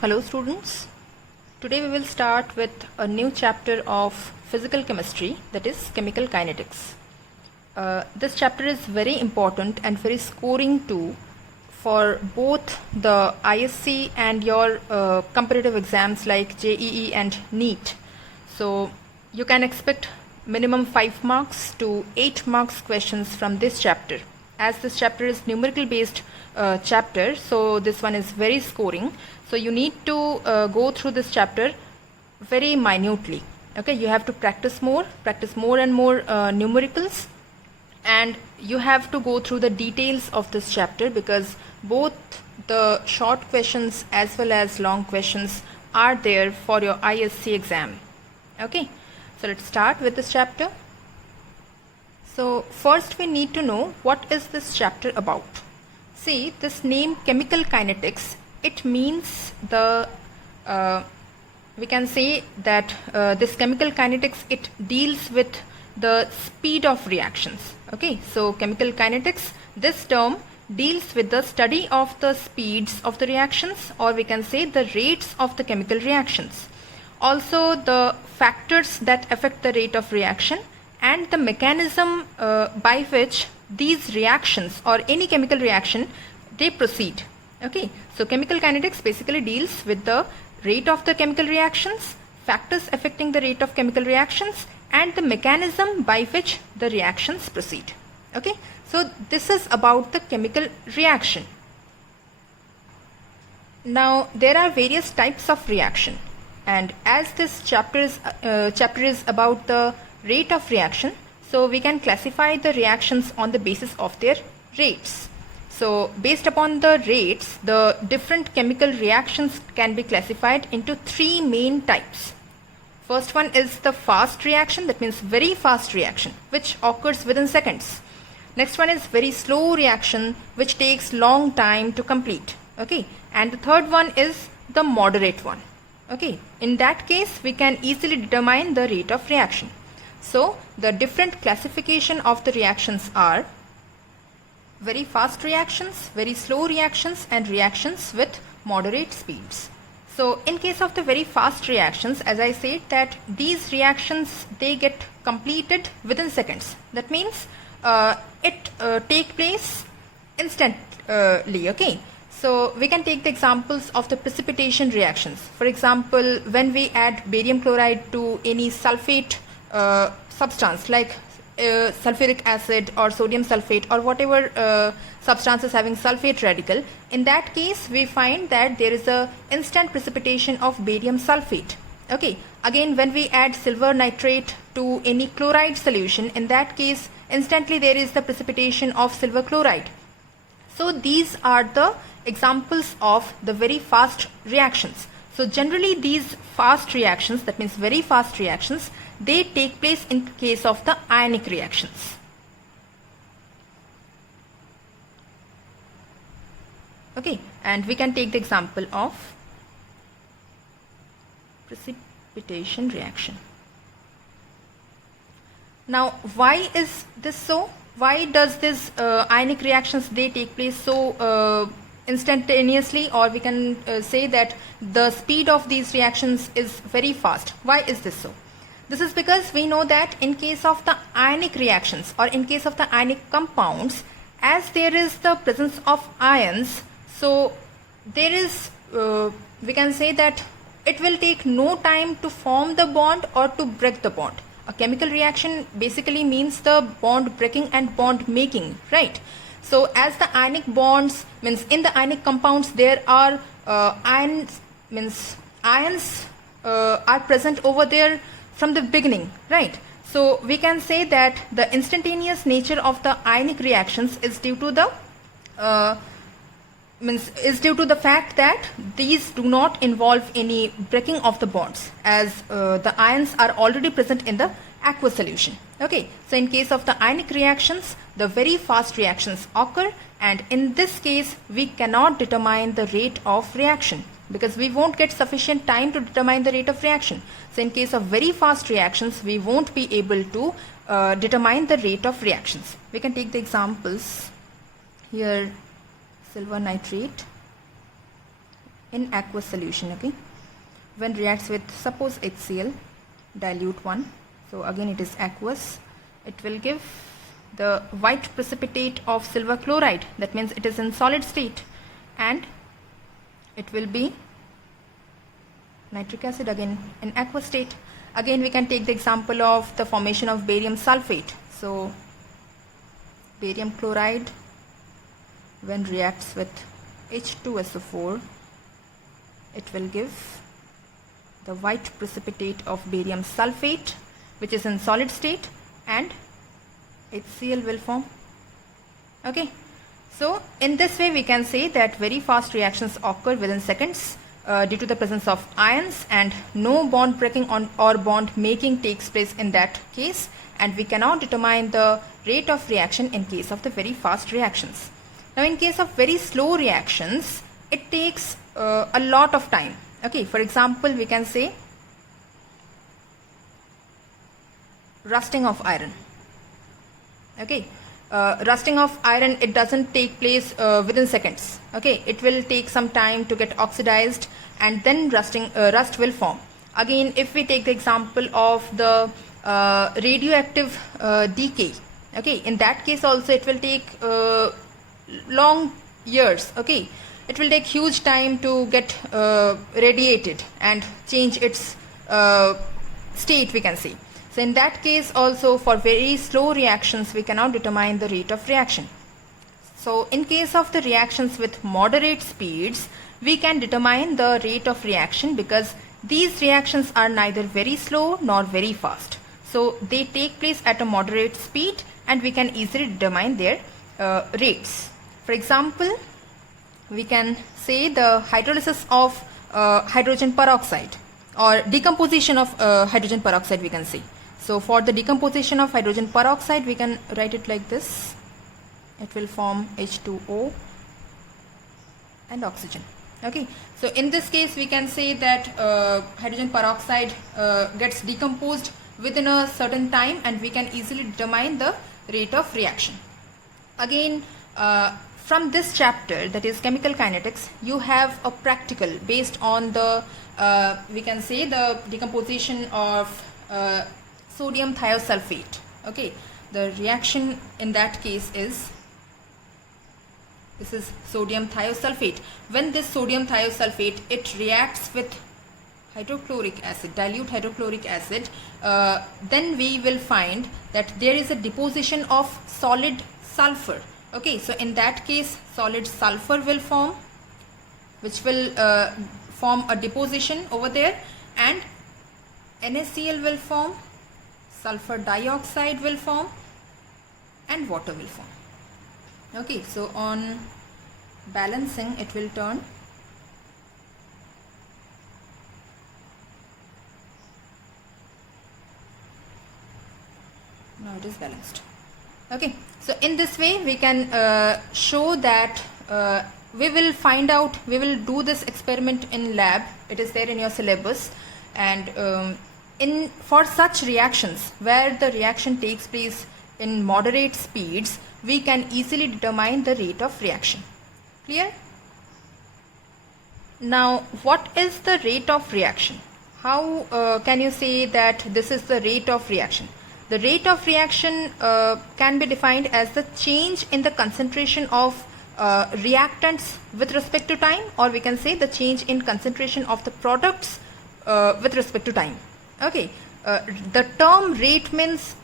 Hello students, today we will start with a new chapter of physical chemistry, that is chemical kinetics. This chapter is very important and very scoring too for both the ISC and your competitive exams like JEE and NEET. So you can expect minimum 5 marks to 8 marks questions from this chapter. As this chapter is numerical based chapter, so this one is very scoring. So you need to go through this chapter very minutely. Okay, you have to practice more and more numericals, and you have to go through the details of this chapter because both the short questions as well as long questions are there for your ISC exam. Okay, so let's start with this chapter. So first we need to know what is this chapter about. See, this name chemical kinetics, it means the we can say that this chemical kinetics, it deals with the speed of reactions. Okay, so chemical kinetics, this term deals with the study of the speeds of the reactions, or we can say the rates of the chemical reactions. Also the factors that affect the rate of reaction and the mechanism by which these reactions or any chemical reaction they proceed. Okay, so chemical kinetics basically deals with the rate of the chemical reactions, factors affecting the rate of chemical reactions, and the mechanism by which the reactions proceed. Okay, so this is about the chemical reaction. Now there are various types of reaction, and as this chapter is about the rate of reaction, so we can classify the reactions on the basis of their rates. So based upon the rates, the different chemical reactions can be classified into three main types. First one is the fast reaction, that means very fast reaction which occurs within seconds. Next one is very slow reaction which takes long time to complete. Okay, and the third one is the moderate one. Okay, in that case we can easily determine the rate of reaction. So the different classification of the reactions are very fast reactions, very slow reactions, and reactions with moderate speeds. So in case of the very fast reactions, as I said, that these reactions they get completed within seconds. That means it take place instantly. Okay, so we can take the examples of the precipitation reactions. For example, when we add barium chloride to any sulfate substance like sulfuric acid or sodium sulfate or whatever substances having sulfate radical, in that case we find that there is a instant precipitation of barium sulfate. Okay, again when we add silver nitrate to any chloride solution, in that case instantly there is the precipitation of silver chloride. So these are the examples of the very fast reactions. So generally these fast reactions, that means very fast reactions, they take place in case of the ionic reactions. Okay, and we can take the example of precipitation reaction. Now why is this so? Why does this ionic reactions they take place so instantaneously, or we can say that the speed of these reactions is very fast? Why is this so? This is because we know that in case of the ionic reactions or in case of the ionic compounds, as there is the presence of ions, so there is we can say that it will take no time to form the bond or to break the bond. A chemical reaction basically means the bond breaking and bond making, right? So as the ionic bonds means in the ionic compounds there are ions are present over there from the beginning, right? So we can say that the instantaneous nature of the ionic reactions is due to the fact that these do not involve any breaking of the bonds, as the ions are already present in the aqueous solution. Okay, so in case of the ionic reactions, the very fast reactions occur, and in this case we cannot determine the rate of reaction because we won't get sufficient time to determine the rate of reaction. So in case of very fast reactions, we won't be able to determine the rate of reactions. We can take the examples here. Silver nitrate in aqueous solution. Okay, when reacts with, suppose, HCl, dilute 1, so again it is aqueous, it will give the white precipitate of silver chloride, that means it is in solid state, and it will be nitric acid again in aqueous state. Again we can take the example of the formation of barium sulfate. So barium chloride when reacts with H2SO4, it will give the white precipitate of barium sulfate, which is in solid state, and HCl will form. Okay, so in this way we can say that very fast reactions occur within seconds due to the presence of ions, and no bond breaking or bond making takes place in that case, and we cannot determine the rate of reaction in case of the very fast reactions. Now in case of very slow reactions, it takes a lot of time. Okay, for example, we can say rusting of iron. Okay, rusting of iron, it doesn't take place within seconds. Okay, it will take some time to get oxidized, and then rust will form. Again, if we take the example of the radioactive decay, okay, in that case also it will take long years. Okay, it will take huge time to get radiated and change its state, we can say. So in that case also, for very slow reactions we cannot determine the rate of reaction. So in case of the reactions with moderate speeds, we can determine the rate of reaction, because these reactions are neither very slow nor very fast. So they take place at a moderate speed, and we can easily determine their rates. For example, we can say the hydrolysis of hydrogen peroxide, or decomposition of hydrogen peroxide, we can say. So for the decomposition of hydrogen peroxide, we can write it like this. It will form H2O and oxygen. Okay, so in this case we can say that hydrogen peroxide gets decomposed within a certain time, and we can easily determine the rate of reaction. Again, from this chapter, that is chemical kinetics, you have a practical based on the we can say the decomposition of sodium thiosulfate. Okay, the reaction in that case is, this is sodium thiosulfate. When this sodium thiosulfate, it reacts with hydrochloric acid, dilute hydrochloric acid, then we will find that there is a deposition of solid sulfur. Okay, so in that case solid sulfur will form, which will form a deposition over there, and NaCl will form, sulfur dioxide will form, and water will form. Okay, so on balancing it will turn now it is balanced. Okay, so in this way we can show that we will find out, we will do this experiment in lab, it is there in your syllabus, and for such reactions where the reaction takes place in moderate speeds, we can easily determine the rate of reaction. Clear? Now what is the rate of reaction? How can you say that this is the rate of reaction? The rate of reaction can be defined as the change in the concentration of reactants with respect to time, or we can say the change in concentration of the products with respect to time. Okay, the term rate means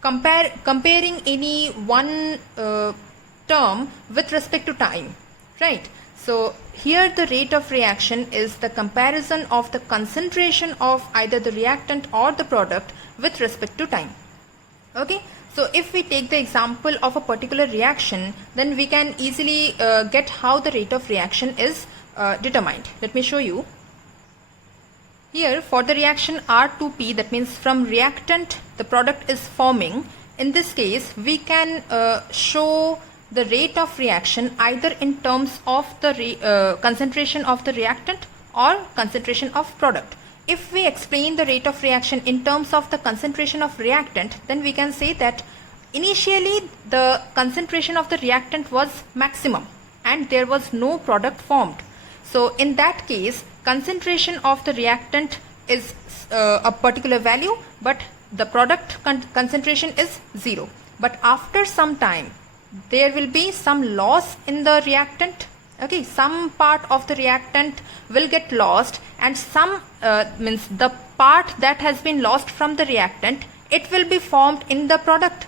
comparing any one term with respect to time, right? So here the rate of reaction is the comparison of the concentration of either the reactant or the product with respect to time. Okay, so if we take the example of a particular reaction, then we can easily get how the rate of reaction is determined. Let me show you. Here for the reaction R2P, that means from reactant the product is forming. In this case we can show the rate of reaction either in terms of the concentration of the reactant or concentration of product. If we explain the rate of reaction in terms of the concentration of reactant, then we can say that initially the concentration of the reactant was maximum and there was no product formed. So in that case, concentration of the reactant is a particular value, but the product concentration is 0. But after some time, there will be some loss in the reactant. Okay, some part of the reactant will get lost, and some means the part that has been lost from the reactant, it will be formed in the product,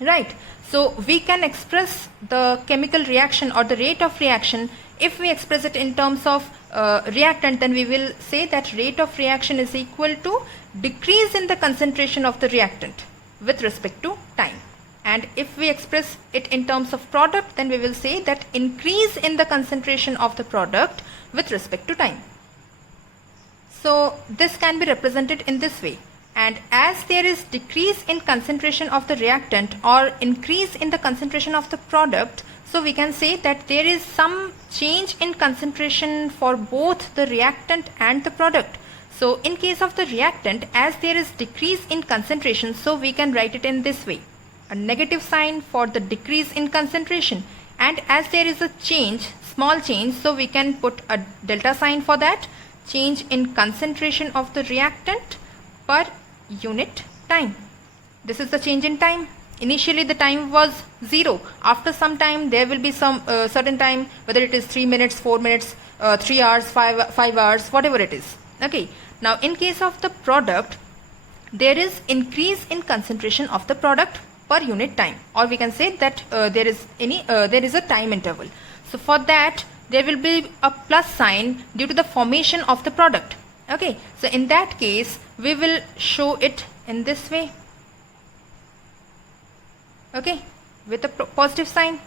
right? So we can express the chemical reaction or the rate of reaction. If we express it in terms of reactant, then we will say that rate of reaction is equal to decrease in the concentration of the reactant with respect to time. And if we express it in terms of product, then we will say that increase in the concentration of the product with respect to time. So this can be represented in this way. And as there is decrease in concentration of the reactant or increase in the concentration of the product, so we can say that there is some change in concentration for both the reactant and the product. So in case of the reactant, as there is decrease in concentration, so we can write it in this way. A negative sign for the decrease in concentration, and as there is a change, small change, so we can put a delta sign for that, change in concentration of the reactant per unit time. This is the change in time. Initially the time was 0. After some time there will be some certain time, whether it is 3 minutes, 4 minutes, 3 hours, 5 hours, whatever it is. Okay. Now in case of the product, there is increase in concentration of the product per unit time, or we can say that there is a time interval. So for that there will be a plus sign due to the formation of the product. Okay, so in that case we will show it in this way. Okay, with a positive sign.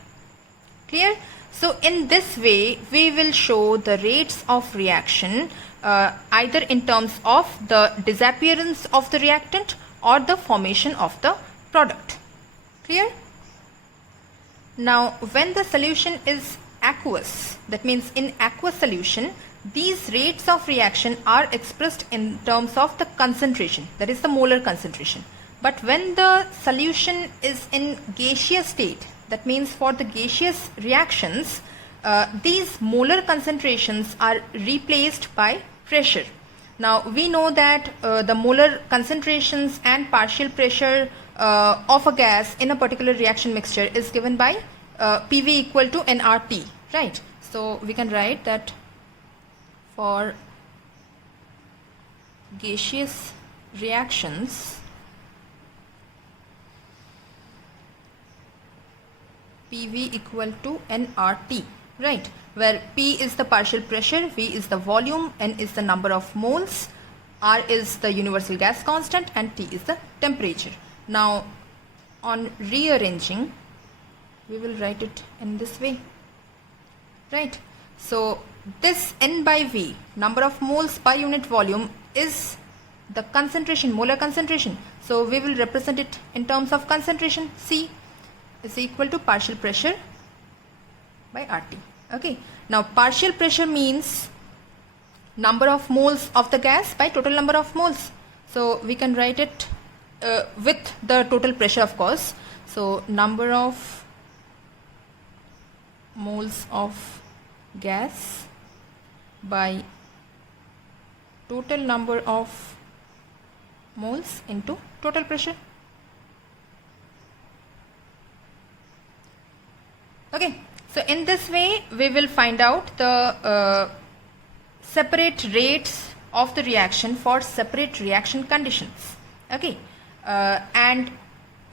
Clear? So in this way we will show the rates of reaction either in terms of the disappearance of the reactant or the formation of the product. Clear? Now when the solution is aqueous, that means in aqueous solution, these rates of reaction are expressed in terms of the concentration, that is the molar concentration. But when the solution is in gaseous state, that means for the gaseous reactions, these molar concentrations are replaced by pressure. Now we know that the molar concentrations and partial pressure of a gas in a particular reaction mixture is given by PV equal to nRT, right? So we can write that for gaseous reactions, PV equal to nRT, right? Where P is the partial pressure, V is the volume, N is the number of moles, R is the universal gas constant, and T is the temperature. Now on rearranging, we will write it in this way, right? So this N by V, number of moles per unit volume, is the concentration, molar concentration. So we will represent it in terms of concentration. C is equal to partial pressure by RT. Okay. Now partial pressure means number of moles of the gas by total number of moles. So we can write it with the total pressure, of course. So number of moles of gas by total number of moles into total pressure. Okay, so in this way we will find out the separate rates of the reaction for separate reaction conditions. Okay, and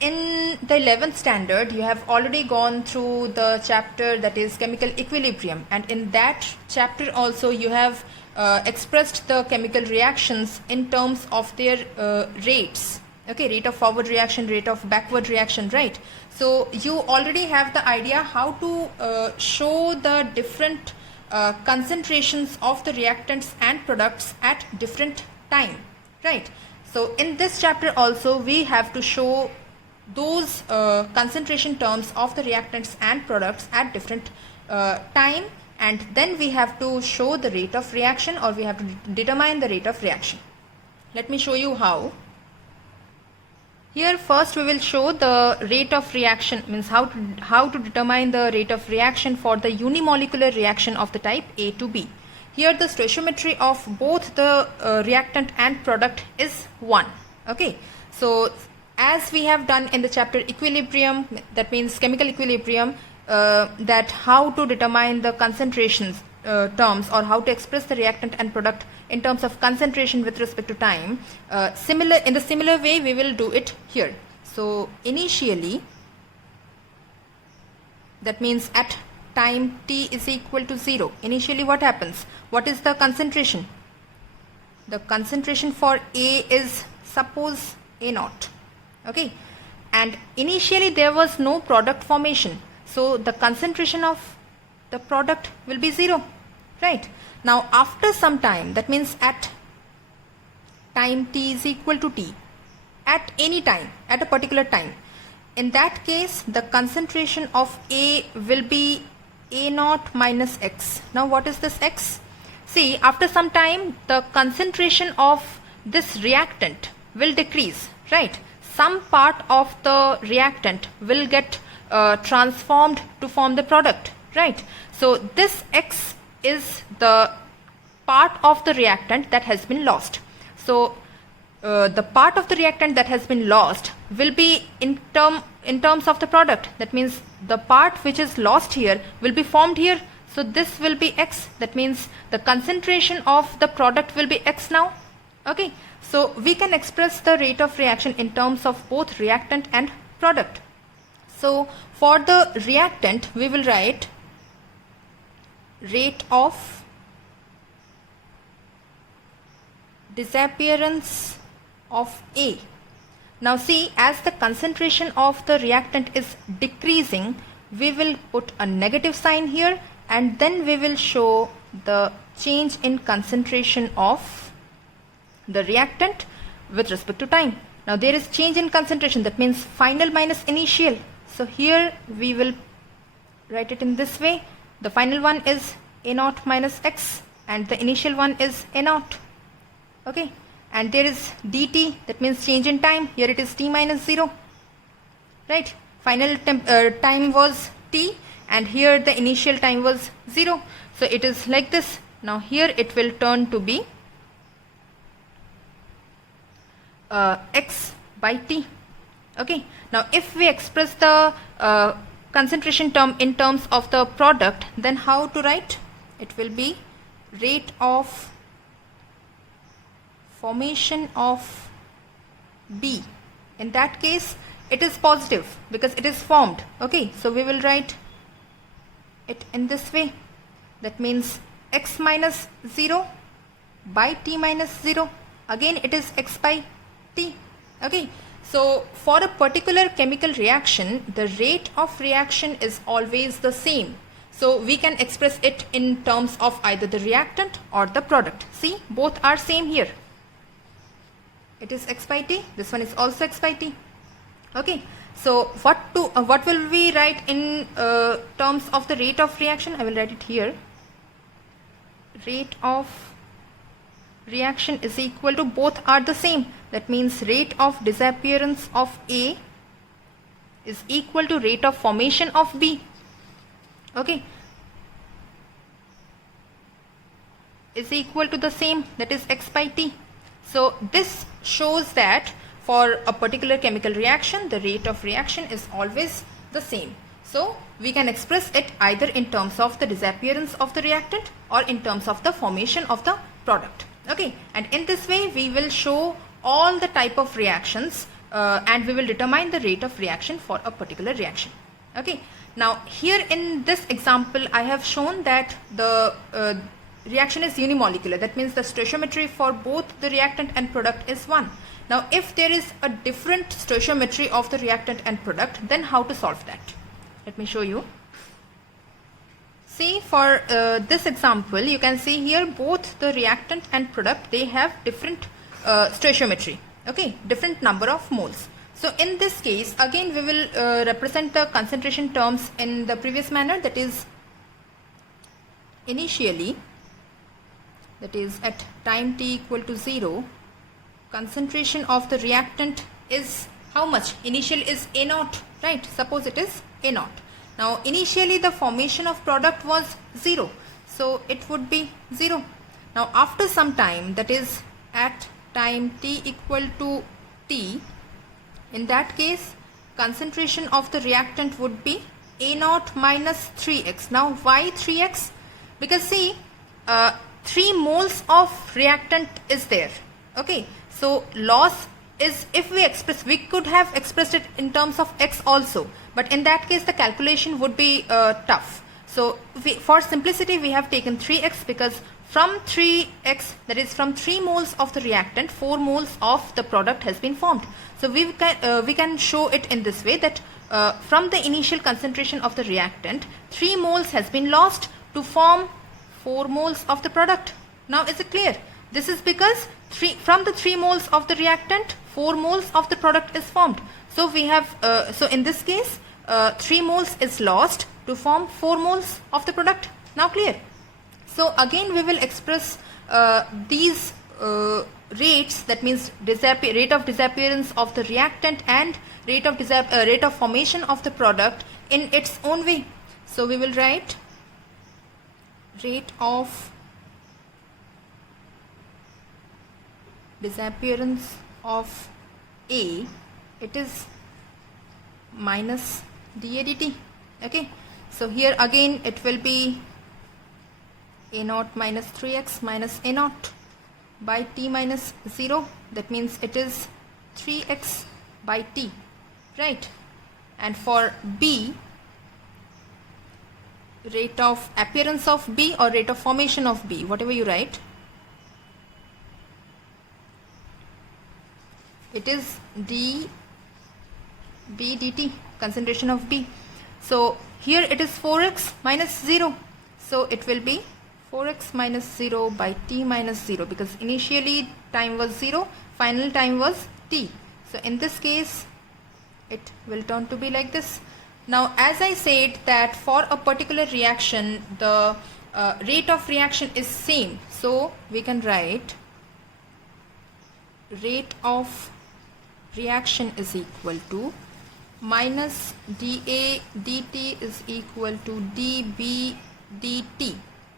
in the 11th standard you have already gone through the chapter that is chemical equilibrium, and in that chapter also you have expressed the chemical reactions in terms of their rates. Okay, rate of forward reaction, rate of backward reaction, right? So you already have the idea how to show the different concentrations of the reactants and products at different time, right? So in this chapter also we have to show those concentration terms of the reactants and products at different time, and then we have to show the rate of reaction, or we have to determine the rate of reaction. Let me show you how. Here first we will show the rate of reaction, means how to determine the rate of reaction for the unimolecular reaction of the type A to B. here the stoichiometry of both the reactant and product is 1. Okay, so as we have done in the chapter equilibrium, that means chemical equilibrium, that how to determine the concentrations terms, or how to express the reactant and product in terms of concentration with respect to time, in the similar way we will do it here. So initially, that means at time t is equal to 0, initially what happens? What is the concentration? The concentration for A is, suppose, A naught. Okay, and initially there was no product formation, so the concentration of the product will be 0, right? Now after some time, that means at time t is equal to t, at any time, at a particular time, in that case the concentration of A will be A naught minus x. Now what is this x? See, after some time the concentration of this reactant will decrease, right? Some part of the reactant will get transformed to form the product, right? So this x is the part of the reactant that has been lost. So the part of the reactant that has been lost will be in terms of the product. That means the part which is lost here will be formed here. So this will be x. That means the concentration of the product will be x now. Okay, so we can express the rate of reaction in terms of both reactant and product. So for the reactant we will write rate of disappearance of A. Now see, as the concentration of the reactant is decreasing, we will put a negative sign here, and then we will show the change in concentration of the reactant with respect to time. Now there is change in concentration, that means final minus initial. So here we will write it in this way. The final one is A naught minus x and the initial one is A naught. Okay, and there is dt, that means change in time. Here it is t minus 0, right? Final time was t and here the initial time was 0. So it is like this. Now here it will turn to be x by t. Okay, now if we express the concentration term in terms of the product, then how to write? It will be rate of formation of B. In that case it is positive because it is formed. Okay, so we will write it in this way. That means x minus 0 by t minus 0. Again it is x by t. Okay, so for a particular chemical reaction, the rate of reaction is always the same. So we can express it in terms of either the reactant or the product. See, both are same here. It is x by t. This one is also x by t. Okay, so what will we write in terms of the rate of reaction? I will write it here. Rate of reaction is equal to, both are the same. That means rate of disappearance of A is equal to rate of formation of B. Okay, is equal to the same, that is x by t. So this shows that for a particular chemical reaction, the rate of reaction is always the same. So we can express it either in terms of the disappearance of the reactant or in terms of the formation of the product. Okay, and in this way we will show all the type of reactions and we will determine the rate of reaction for a particular reaction. Okay, now here in this example I have shown that the reaction is unimolecular. That means the stoichiometry for both the reactant and product is 1. Now if there is a different stoichiometry of the reactant and product, then how to solve that? Let me show you. See, for this example you can see here both the reactant and product, they have different stoichiometry. Okay, different number of moles. So in this case again we will represent the concentration terms in the previous manner, that is initially, that is at time t equal to 0, concentration of the reactant is how much? Initial is A naught, right? Suppose it is A naught. Now initially the formation of product was 0. so it would be 0. Now after some time, that is at time t equal to t, in that case concentration of the reactant would be A naught minus 3x. Now why 3x? Because see, 3 moles of reactant is there. Okay, so loss is, if we express, we could have expressed it in terms of x also, but in that case the calculation would be tough. So for simplicity we have taken 3x, because from 3x, that is from 3 moles of the reactant, 4 moles of the product has been formed. So we can show it in this way, that from the initial concentration of the reactant, 3 moles has been lost to form 4 moles of the product. Now is it clear? This is because from the 3 moles of the reactant, 4 moles of the product is formed. So we have, so in this case 3 moles is lost to form 4 moles of the product. Now clear? So again we will express these rates, that means rate of disappearance of the reactant and rate of formation of the product in its own way. So we will write rate of disappearance of A, it is minus dA dt. Okay, so here again it will be A naught minus 3x minus A naught by t minus 0, that means it is 3x by t, right? And for B, rate of appearance of B or rate of formation of B, whatever you write, it is dB dt, concentration of B. So here it is 4x minus 0, so it will be 4x minus 0 by t minus 0, because initially time was 0, final time was t. So in this case it will turn to be like this. Now as I said that for a particular reaction the rate of reaction is same, so we can write rate of reaction is equal to minus dA dt is equal to dB dt.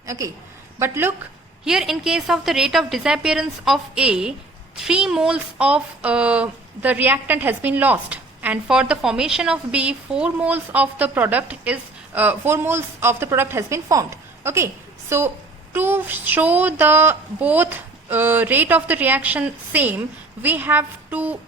Okay, but look here, in case of the rate of disappearance of A, 3 moles of the reactant has been lost, and for the formation of B, 4 moles of the product is 4 moles of the product has been formed. Okay, so to show the both rate of the reaction same, we have to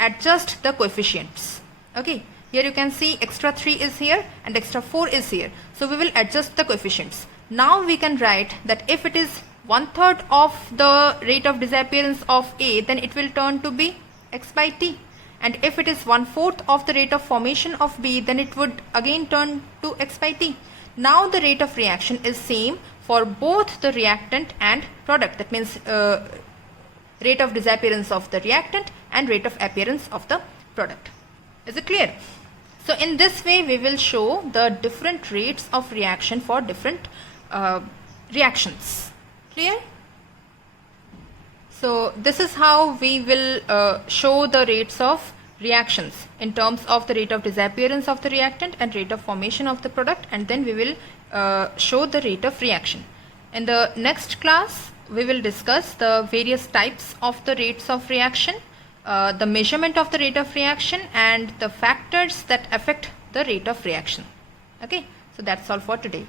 adjust the coefficients. Okay, here you can see extra 3 is here and extra 4 is here, so we will adjust the coefficients. Now we can write that if it is 1/3 of the rate of disappearance of A, then it will turn to be x by t, and if it is 1/4 of the rate of formation of B, then it would again turn to x by t. Now the rate of reaction is same for both the reactant and product, that means rate of disappearance of the reactant and rate of appearance of the product. Is it clear? So in this way we will show the different rates of reaction for different reactions. Clear? So this is how we will show the rates of reactions in terms of the rate of disappearance of the reactant and rate of formation of the product, and then we will show the rate of reaction. In the next class we will discuss the various types of the rates of reaction, the measurement of the rate of reaction, and the factors that affect the rate of reaction. Okay, so that's all for today.